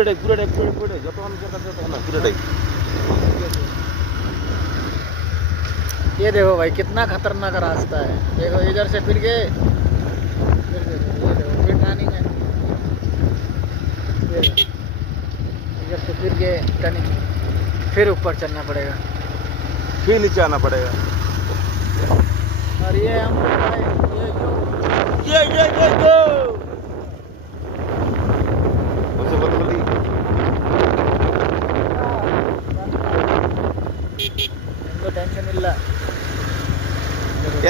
पूरे जब हम करते हैं ना पूरे ये देखो भाई कितना खतरनाक रास्ता है। देखो इधर से फिर गए, फिर देखो ये देखो फिर टर्निंग है, ये देखो, इधर से फिर गए टर्निंग, फिर ऊपर चलना पड़ेगा, फिर नीचे आना पड़ेगा। और ये हम ये मुझे बदली इनको टेंशन ಇಲ್ಲ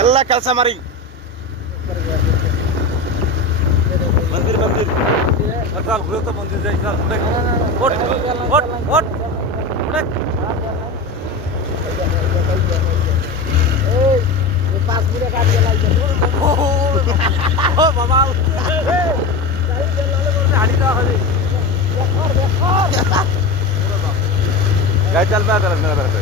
ಎಲ್ಲ ಕೆಲಸ ಮಾಡಿ ऊपर गया फिर से। ये देखो मंदिर सरकार घुरे तो मंदिर जाए चल उठ ये पास पूरे काट के लाई ओ बाबा गाड़ी का हरी गाड़ी चल मेरा तरफ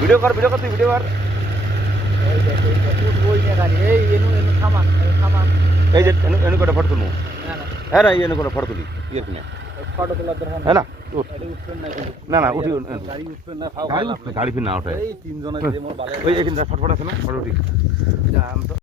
वीडियो कर तू वीडियो कर এই যে এনে করে ফটো তুলমু হ্যাঁ না এনে করে ফটো তুলি ইয়ে তুমি ফটো তোলার দরকার হ্যাঁ না উঠ না উঠি গাড়ি উঠবে না গাড়ি ফির না ওঠে এই তিনজনের যে মোর বালে ওই এখানে ফটফট আছে না ফটো উঠি